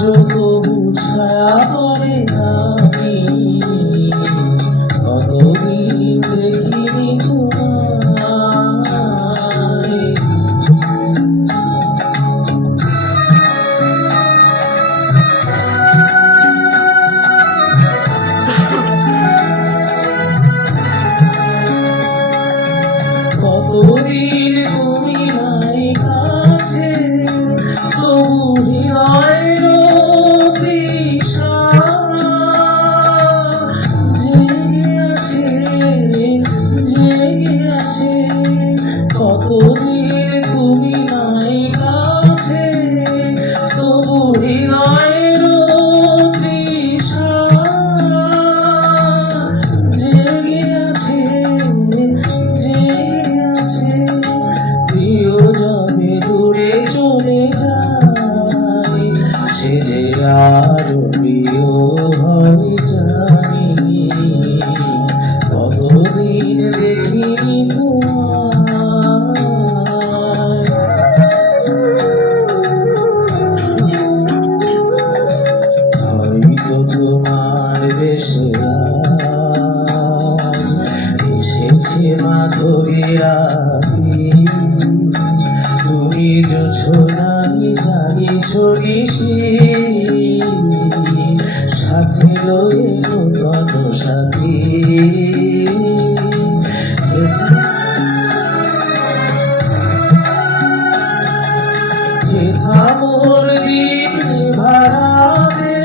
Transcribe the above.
আজও তবু ছায়া পড়ে আমি, কতদিন দেখিনি তোমায়। কতদিন তুমি নাই কাছে, তবু হৃদয়ের তৃষা জেগে আছে, জেগে আছে। কতদিন তুমি নাই কাছে, তবু হৃদয়ের তৃষা জেগে আছে, জেগে আছে। প্রিয় যাবে দূরে চলে যায়, সে যে আরো প্রিয় হয় জানি, কতদিন দেখিনি তোমায়। হয়তো তোমার দেশে আজ এসেছে মাধবী রাতি, তুমি জোছনাই জাগিছ নিশি, সাথে লয়ে নূতন সাথী। হেথা মোর দিন ভাড়া দে,